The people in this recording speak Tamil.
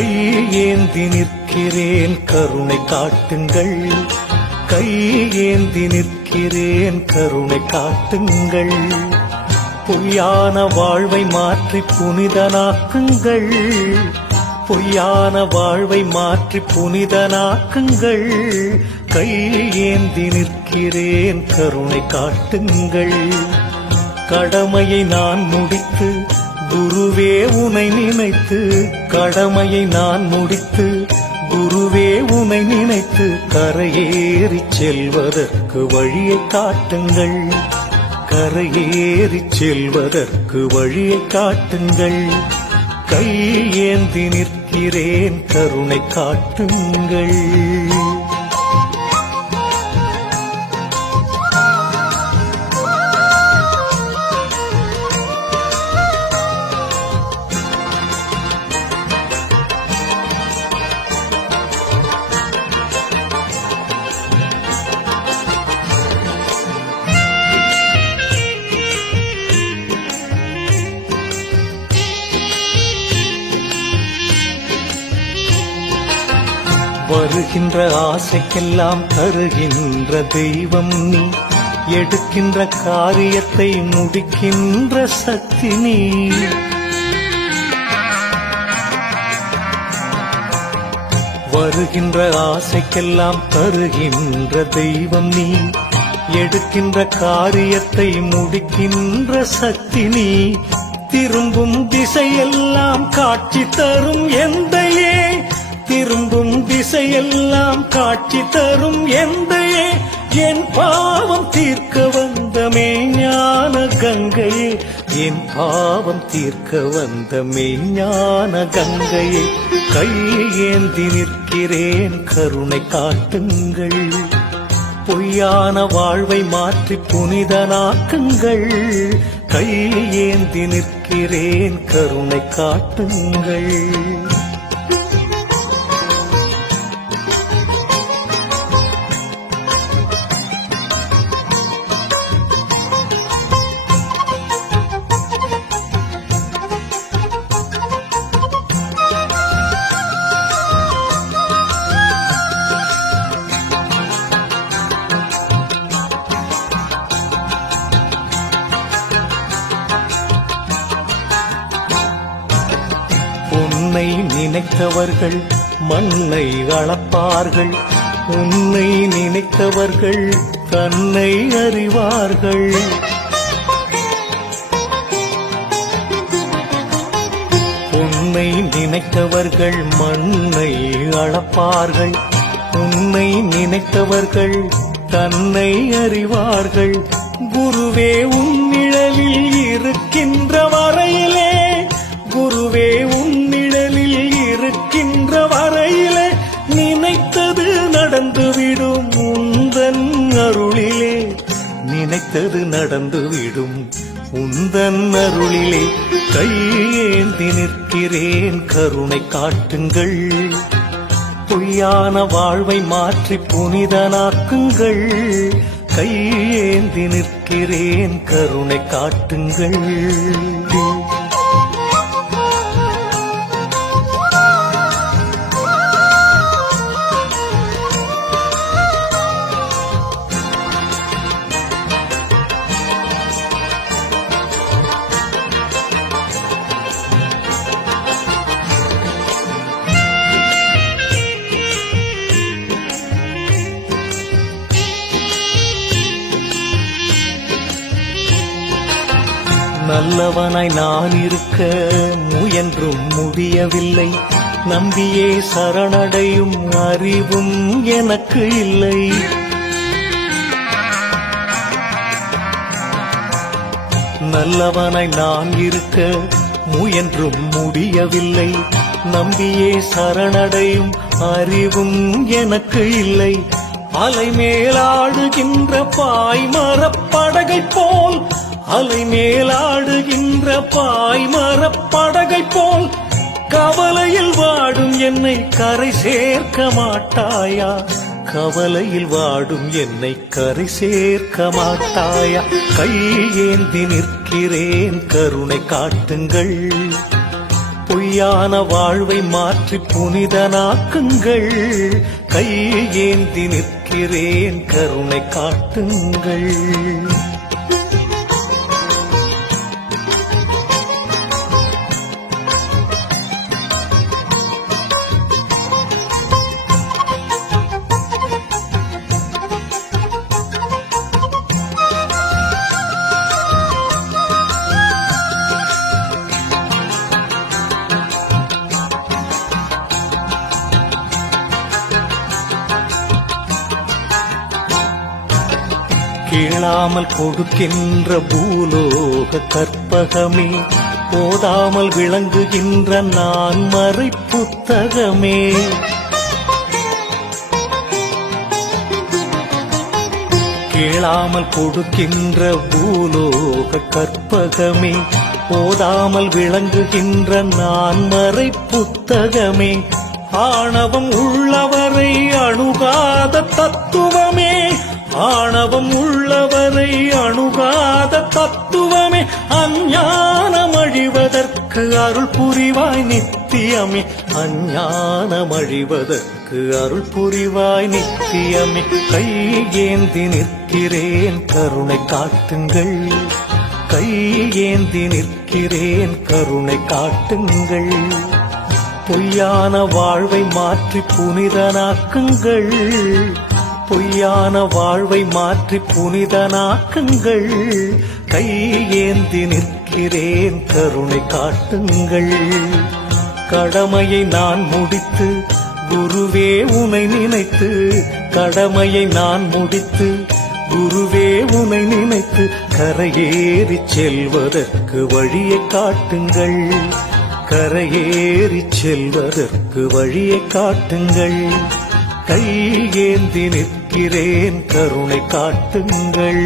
கையேந்தி நிற்கிறேன் கருணை காட்டுங்கள். கையேந்தி நிற்கிறேன் கருணை காட்டுங்கள். பொய்யான வாழ்வை மாற்றி புனிதனாக்குங்கள். பொய்யான வாழ்வை மாற்றி புனிதனாக்குங்கள். கையேந்தி நிற்கிறேன் கருணை காட்டுங்கள். கடமையை நான் முடித்து குருவே உனை நினைத்து, கடமையை நான் முடித்து குருவே உனை நினைத்து கரையேறி செல்வதற்கு வழியை காட்டுங்கள். கரையேறி செல்வதற்கு வழியை காட்டுங்கள். கையேந்தி நிற்கிறேன் கருணை காட்டுங்கள். வருகின்ற ஆசைக்கெல்லாம் தருகின்ற தெய்வம் நீ. எடுக்கின்ற காரியத்தை முடிக்கின்ற சக்தி நீ. வருகின்ற ஆசைக்கெல்லாம் தருகின்ற தெய்வம் நீ. எடுக்கின்ற காரியத்தை முடிக்கின்ற சக்தி நீ. திரும்பும் திசையெல்லாம் காட்சி தரும் எந்தையே. திரும்பும் திசையெல்லாம் காட்சி தரும் எந்தையே. என் பாவம் தீர்க்க வந்த மெய்ஞான கங்கையே. என் பாவம் தீர்க்க வந்த மெய்ஞான கங்கையே. கையேந்தி நிற்கிறேன் கருணை காட்டுங்கள். பொய்யான வாழ்வை மாற்றி புனிதனாக்குங்கள். கையேந்தி நிற்கிறேன் கருணை காட்டுங்கள். உன்னை நினைத்தவர்கள் மண்ணை அளப்பார்கள். உன்னை நினைத்தவர்கள் தன்னை அறிவார்கள். உன்னை நினைத்தவர்கள் மண்ணை அளப்பார்கள். உன்னை நினைத்தவர்கள் தன்னை அறிவார்கள். குருவே உன் நிழலில் இருக்கின்ற வரையிலே, குருவே உன் நிழலில் இருக்கின்ற வரையிலே நினைத்தது நடந்துவிடும் உந்தன் அருளிலே. நினைத்தது நடந்துவிடும் உந்தன் அருளிலே. கையேந்தி நிற்கிறேன் கருணை காட்டுங்கள். பொய்யான வாழ்வை மாற்றி புனிதனாக்குங்கள். கையேந்தி நிற்கிறேன் கருணை காட்டுங்கள். நல்லவனாய் நான் இருக்க முயன்றும் முடியவில்லை. நம்பியே சரணடையும் அறிவும் எனக்கு இல்லை. நல்லவனாய் நான் இருக்க முயன்றும் முடியவில்லை. நம்பியே சரணடையும் அறிவும் எனக்கு இல்லை. அலை மேலாடுகின்ற பாய்மரப்படகை போல், அலை மேலாடுகின்ற பாய்மரப்படகை போல் கவலையில் வாடும் என்னை கரை சேர்க்க மாட்டாயா? கவலையில் வாடும் என்னை கரை சேர்க்க மாட்டாயா? கையேந்தி நிற்கிறேன் கருணை காட்டுங்கள். பொய்யான வாழ்வை மாற்றி புனிதனாக்குங்கள். கையேந்தி நிற்கிறேன் கருணை காட்டுங்கள். கேளாமல் கொடுக்கின்ற பூலோக கற்பகமே, போதாமல் விளங்குகின்ற நான் மறை புத்தகமே. கேளாமல் கொடுக்கின்ற பூலோக கற்பகமே, போதாமல் விளங்குகின்ற நான் மறை புத்தகமே. ஆணவம் உள்ளவரை அணுகாத தத்துவமே, ஆணவம் உள்ளவரை அணுகாத தத்துவமே. அஞ்ஞானம் அழிவதற்கு அருள் புரிவாய் நித்தியமே, அஞ்ஞானம் அழிவதற்கு அருள் புரிவாய் நித்தியமே. கையேந்தி நிற்கிறேன் கருணை காட்டுங்கள். கையேந்தி நிற்கிறேன் கருணை காட்டுங்கள். பொய்யான வாழ்வை மாற்றி புனிதனாக்குங்கள். பொய்யான வாழ்வை மாற்றி புனிதனாக்குங்கள். கையேந்தி நிற்கிறேன் கருணை காட்டுங்கள். கடமையை நான் முடித்து குருவே உனை நினைத்து, கடமையை நான் முடித்து குருவே உனை நினைத்து, கரையேறி செல்வதற்கு வழியை காட்டுங்கள். கரையேறி செல்வதற்கு வழியை காட்டுங்கள். கையேந்தி நிற்கிறேன் கருணை காட்டுங்கள்.